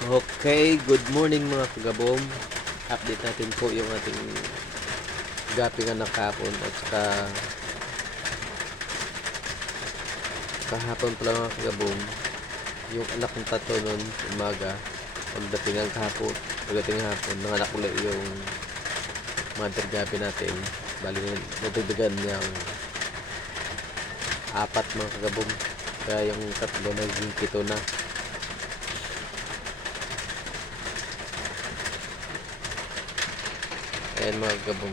Okay, good morning mga kagabong. Update natin po yung ating gapingan ng kahapon at saka kahapon pala mga kagabong, yung anak ng tatlo nun umaga, pagdating ng hapon, nanganak ulit yung mother gabi natin. Bali nadagdagan niyang apat mga kagabong, kaya yung tatlo naging 7 na. Ayan mga kagabong,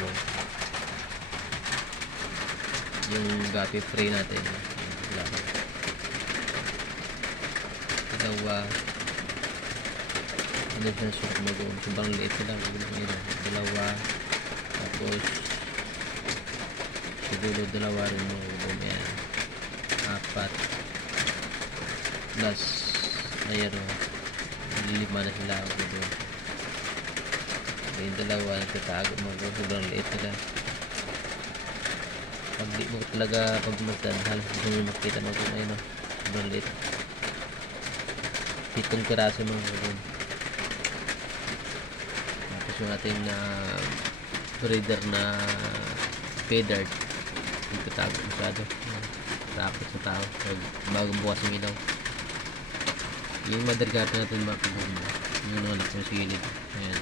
yung gapi fry natin, dalawa, ano siya suot mag-uom, sobrang liit sila, dalawa, tapos siguro dalawa rin mag-uom, yan, apat, plus ayun, lima na sila mag-uom. Yung dalawa nagtatago mag-uom, sobrang liit sila. Pag di mo talaga pagmasdan, halos gusto mo makita mag-uom, ayun o, sobrang liit. 7 piraso mga kagabong. Tapos yung ating breeder na feathered, hindi tago masyado, takot sa tao pag bagong bukas ng ilaw. Yung mother gapi natin mga kagabong, yung anak ng silid, ayan.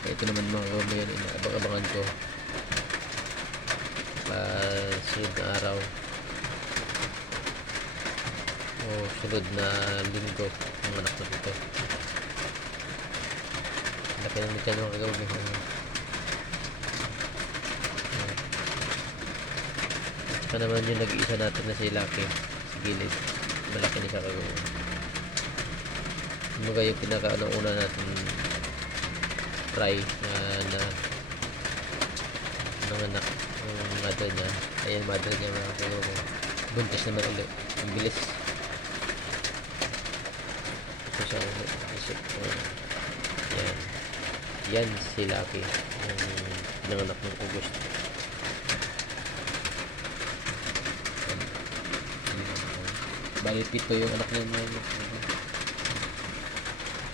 Kaya ito naman mga kagabong, yan inaabang-abangan ko sunod na araw o sunod na linggo ang anak ko dito. Laki ng mekyan mga kagawin. Saka naman yung nag-iisa natin na si Lucky sa gilid, malaki na siya kagawin. Mga yung pinaka-una natin try na nanganak yung mother niya. Ayan mother niya mga kagawin, buntis naman ulit, ang bilis. Yan si Lucky, yung nanganak ng August. Bali 7 yung anak niya mga.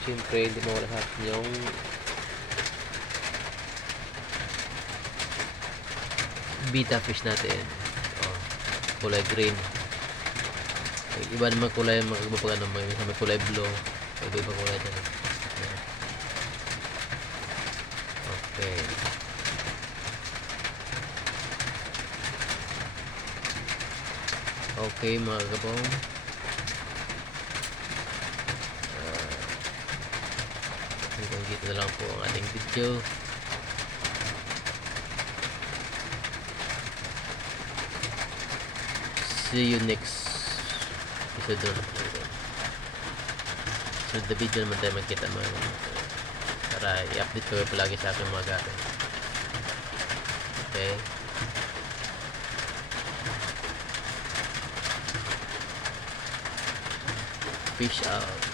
Siyempre hindi mawala sa atin yung beta fish natin, kulay green. Iba naman kulay magpapag ano, may kulay blue, iba kulay dyan. Okay, okay mga kagabong, hanggang dito na lang po ang ating video. See you next episode. So the video naman tayo magkita mga para i-update ko palagi sa aking mga gamit. Okay, peace out.